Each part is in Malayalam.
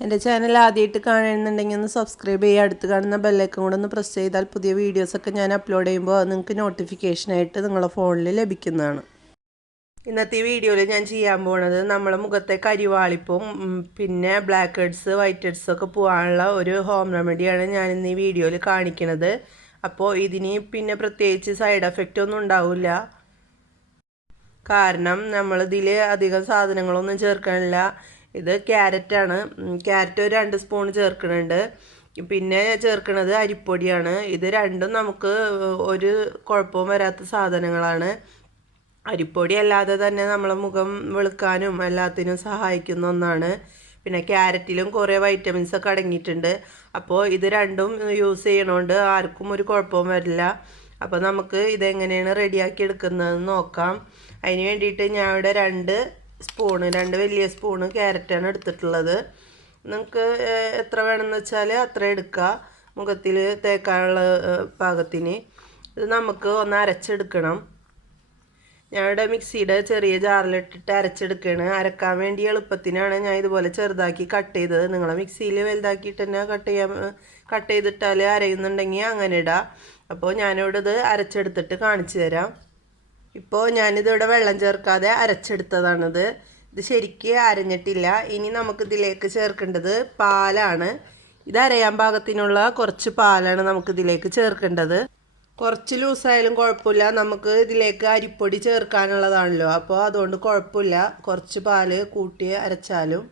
എന്റെ ചാനൽ ആദ്യമായിട്ട് കാണുന്നുണ്ടെങ്കിൽ ഒന്ന് സബ്സ്ക്രൈബ് ചെയ്യുക. അടുത്ത് കാണുന്ന ബെല്ലൈക്കൺ കൂടെ ഒന്ന് പ്രസ് ചെയ്താൽ പുതിയ വീഡിയോസൊക്കെ ഞാൻ അപ്ലോഡ് ചെയ്യുമ്പോൾ അത് നിങ്ങൾക്ക് നോട്ടിഫിക്കേഷനായിട്ട് നിങ്ങളുടെ ഫോണിൽ ലഭിക്കുന്നതാണ്. ഇന്നത്തെ വീഡിയോയിൽ ഞാൻ ചെയ്യാൻ പോണത് നമ്മളെ മുഖത്തെ കരിവാളിപ്പും പിന്നെ ബ്ലാക്ക് ഹെഡ്സ് വൈറ്റ് ഹെഡ്സ് ഒക്കെ പോകാനുള്ള ഒരു ഹോം റെമഡിയാണ് ഞാൻ ഇന്ന് ഈ വീഡിയോയിൽ കാണിക്കുന്നത് അപ്പോൾ ഇതിന് പിന്നെ പ്രത്യേകിച്ച് സൈഡ് എഫക്റ്റ് ഒന്നും ഉണ്ടാവില്ല. കാരണം നമ്മളിതിൽ അധികം സാധനങ്ങളൊന്നും ചേർക്കാനില്ല. ഇത് ക്യാരറ്റാണ്. ക്യാരറ്റ് ഒരു രണ്ട് സ്പൂൺ ചേർക്കുന്നുണ്ട് പിന്നെ ചേർക്കുന്നത് അരിപ്പൊടിയാണ്. ഇത് രണ്ടും നമുക്ക് ഒരു കുഴപ്പവും വരാത്ത സാധനങ്ങളാണ്. അരിപ്പൊടി അല്ലാതെ തന്നെ നമ്മളെ മുഖം വെളുക്കാനും എല്ലാത്തിനും സഹായിക്കുന്ന ഒന്നാണ്. പിന്നെ ക്യാരറ്റിലും കുറേ വൈറ്റമിൻസ് ഒക്കെ അടങ്ങിയിട്ടുണ്ട്. അപ്പോൾ ഇത് രണ്ടും യൂസ് ചെയ്യണോണ്ട് ആർക്കും ഒരു കുഴപ്പവും വരില്ല. അപ്പോൾ നമുക്ക് ഇതെങ്ങനെയാണ് റെഡിയാക്കി എടുക്കുന്നതെന്ന് നോക്കാം. അതിന് വേണ്ടിയിട്ട് ഞാൻ ഇവിടെ രണ്ട് സ്പൂണ് രണ്ട് വലിയ സ്പൂണ് ക്യാരറ്റാണ് എടുത്തിട്ടുള്ളത്. നിങ്ങൾക്ക് എത്ര വേണമെന്ന് വെച്ചാൽ അത്ര എടുക്കുക മുഖത്തിൽ തേക്കാനുള്ള പാകത്തിന്. ഇത് നമുക്ക് ഒന്ന് അരച്ചെടുക്കണം. ഞാനിവിടെ മിക്സിയുടെ ചെറിയ ജാറിലിട്ടിട്ട് അരച്ചെടുക്കുകയാണ് അരക്കാൻ വേണ്ടി എളുപ്പത്തിനാണ് ഞാൻ ഇതുപോലെ ചെറുതാക്കി കട്ട് ചെയ്തത്. നിങ്ങളെ മിക്സിയിൽ വലുതാക്കിയിട്ട് തന്നെ കട്ട് ചെയ്യാൻ കട്ട് ചെയ്തിട്ടാൽ അരയുന്നുണ്ടെങ്കിൽ അങ്ങനെ ഇടാം. അപ്പോൾ ഞാനിവിടെ ഇത് അരച്ചെടുത്തിട്ട് കാണിച്ചു തരാം. ഇപ്പോൾ ഞാനിതിവിടെ വെള്ളം ചേർക്കാതെ അരച്ചെടുത്തതാണിത്. ഇത് ശരിക്ക് അരഞ്ഞിട്ടില്ല. ഇനി നമുക്ക് ഇതിലേക്ക് ചേർക്കേണ്ടത് പാലാണ്. ഇത് അരയാൻ പാകത്തിനുള്ള കുറച്ച് പാലാണ് നമുക്ക് ഇതിലേക്ക് ചേർക്കേണ്ടത്. കുറച്ച് ലൂസായാലും കുഴപ്പമില്ല. നമുക്ക് ഇതിലേക്ക് അരിപ്പൊടി ചേർക്കാനുള്ളതാണല്ലോ. അപ്പോൾ അതുകൊണ്ട് കുഴപ്പമില്ല. കുറച്ച് പാൽ കൂട്ടി അരച്ചാലും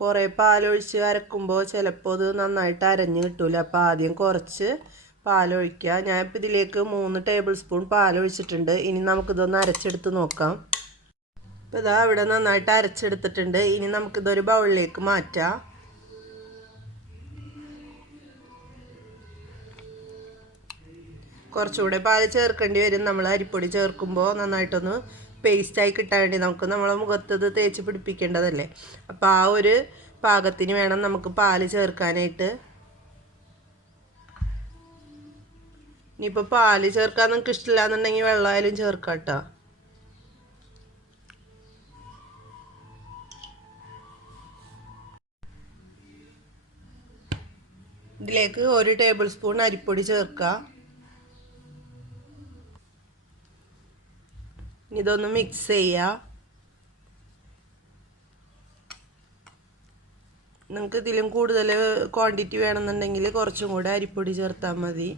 കുറേ പാലൊഴിച്ച് അരക്കുമ്പോൾ ചിലപ്പോൾ അത് നന്നായിട്ട് അരഞ്ഞ് കിട്ടില്ല അപ്പോൾ ആദ്യം കുറച്ച് പാലൊഴിക്കുക. ഞാനിപ്പോൾ ഇതിലേക്ക് മൂന്ന് ടേബിൾ സ്പൂൺ പാലൊഴിച്ചിട്ടുണ്ട്. ഇനി നമുക്കിതൊന്ന് അരച്ചെടുത്ത് നോക്കാം. ഇപ്പോൾ ഇതാ ഇവിടെ നന്നായിട്ട് അരച്ചെടുത്തിട്ടുണ്ട്. ഇനി നമുക്കിതൊരു ബൗളിലേക്ക് മാറ്റാം. കുറച്ചുകൂടെ പാൽ ചേർക്കേണ്ടി വരും. നമ്മൾ അരിപ്പൊടി ചേർക്കുമ്പോൾ നന്നായിട്ടൊന്ന് പേസ്റ്റായി കിട്ടാൻ വേണ്ടി നമുക്ക് നമ്മളെ മുഖത്ത് ഇത് തേച്ച് പിടിപ്പിക്കേണ്ടതല്ലേ? അപ്പോൾ ആ ഒരു പാകത്തിന് വേണം നമുക്ക് പാൽ ചേർക്കാനായിട്ട്. ഇനിയിപ്പോൾ പാൽ ചേർക്കാൻ നിങ്ങൾക്ക് ഇഷ്ടമില്ല എന്നുണ്ടെങ്കിൽ വെള്ളമായാലും ചേർക്കാം കേട്ടോ ഇതിലേക്ക് ഒരു ടേബിൾ സ്പൂൺ അരിപ്പൊടി ചേർക്കുക ഇതൊന്ന് മിക്സ് ചെയ്യുക നിങ്ങൾക്ക് ഇതിലും കൂടുതൽ ക്വാണ്ടിറ്റി വേണമെന്നുണ്ടെങ്കിൽ കുറച്ചും കൂടെ അരിപ്പൊടി ചേർത്താൽ മതി.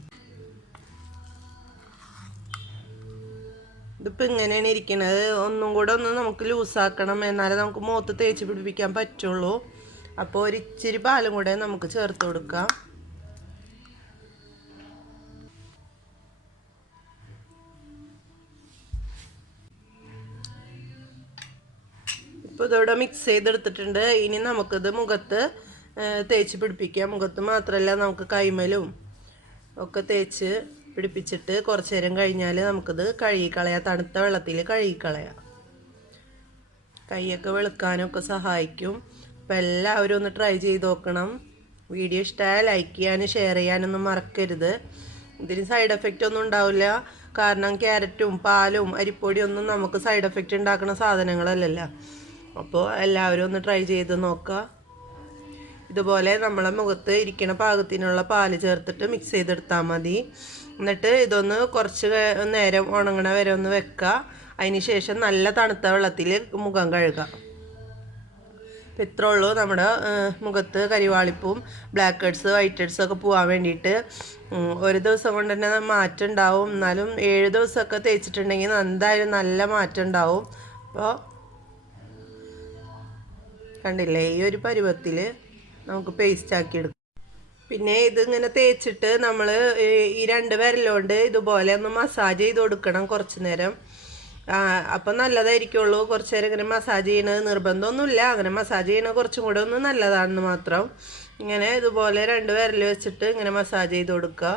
ഇതിപ്പോൾ ഇങ്ങനെയാണ് ഇരിക്കുന്നത് ഒന്നും കൂടെ ഒന്ന് നമുക്ക് ലൂസാക്കണം എന്നാലേ നമുക്ക് മുഖത്ത് തേച്ച് പിടിപ്പിക്കാൻ പറ്റുള്ളൂ. അപ്പോൾ ഒരിച്ചിരി പാലും കൂടെ നമുക്ക് ചേർത്ത് കൊടുക്കാം. ഇപ്പോൾ ഇതോടെ മിക്സ് ചെയ്തെടുത്തിട്ടുണ്ട്. ഇനി നമുക്കിത് മുഖത്ത് തേച്ച് പിടിപ്പിക്കാം. മുഖത്ത് മാത്രമല്ല നമുക്ക് കൈമലും ഒക്കെ തേച്ച് പിടിപ്പിച്ചിട്ട് കുറച്ച് നേരം കഴിഞ്ഞാൽ നമുക്കിത് കഴുകിക്കളയാം. തണുത്ത വെള്ളത്തിൽ കഴുകിക്കളയാം. കൈയൊക്കെ വെളുക്കാനൊക്കെ സഹായിക്കും. അപ്പോൾ എല്ലാവരും ഒന്ന് ട്രൈ ചെയ്ത് നോക്കണം. വീഡിയോ ഇഷ്ടമായാൽ ലൈക്ക് ചെയ്യാനും ഷെയർ ചെയ്യാനൊന്നും മറക്കരുത്. ഇതിന് സൈഡ് എഫക്റ്റ് ഒന്നും ഉണ്ടാവില്ല. കാരണം ക്യാരറ്റും പാലും അരിപ്പൊടിയൊന്നും നമുക്ക് സൈഡ് എഫക്റ്റ് ഉണ്ടാക്കുന്ന സാധനങ്ങളല്ലല്ലോ. അപ്പോൾ എല്ലാവരും ഒന്ന് ട്രൈ ചെയ്ത് നോക്കുക. ഇതുപോലെ നമ്മളെ മുഖത്ത് ഇരിക്കുന്ന പാകത്തിനുള്ള പാൽ ചേർത്തിട്ട് മിക്സ് ചെയ്തെടുത്താൽ മതി. എന്നിട്ട് ഇതൊന്ന് കുറച്ച് നേരം ഉണങ്ങണ വരെ ഒന്ന് വെക്കുക അതിന് ശേഷം നല്ല തണുത്ത വെള്ളത്തിൽ മുഖം കഴുകുക അപ്പം ഇത്രേ ഉള്ളൂ നമ്മുടെ മുഖത്ത് കരിവാളിപ്പും ബ്ലാക്ക് ഹെഡ്സ് വൈറ്റ് ഹെഡ്സ് ഒക്കെ പോകാൻ വേണ്ടിയിട്ട്. ഒരു ദിവസം കൊണ്ട് തന്നെ മാറ്റം ഉണ്ടാവും. എന്നാലും ഏഴ് ദിവസമൊക്കെ തേച്ചിട്ടുണ്ടെങ്കിൽ എന്തായാലും നല്ല മാറ്റം ഉണ്ടാവും. അപ്പോൾ കണ്ടില്ലേ ഈ ഒരു പരുവത്തിൽ നമുക്ക് പേസ്റ്റ് ആക്കി എടുക്കാം. പിന്നെ ഇതിങ്ങനെ തേച്ചിട്ട് നമ്മൾ ഈ രണ്ട് വിരലുകൊണ്ട് ഇതുപോലെ ഒന്ന് മസാജ് ചെയ്ത് കൊടുക്കണം കുറച്ച് നേരം. അപ്പം നല്ലതായിരിക്കുള്ളൂ. കുറച്ച് നേരം ഇങ്ങനെ മസാജ് ചെയ്യണത് നിർബന്ധമൊന്നുമില്ല. അങ്ങനെ മസാജ് ചെയ്യണത് കുറച്ചും കൂടെ ഒന്ന് നല്ലതാണെന്ന് മാത്രം. ഇങ്ങനെ ഇതുപോലെ രണ്ട് വിരൽ വെച്ചിട്ട് ഇങ്ങനെ മസാജ് ചെയ്ത് കൊടുക്കുക.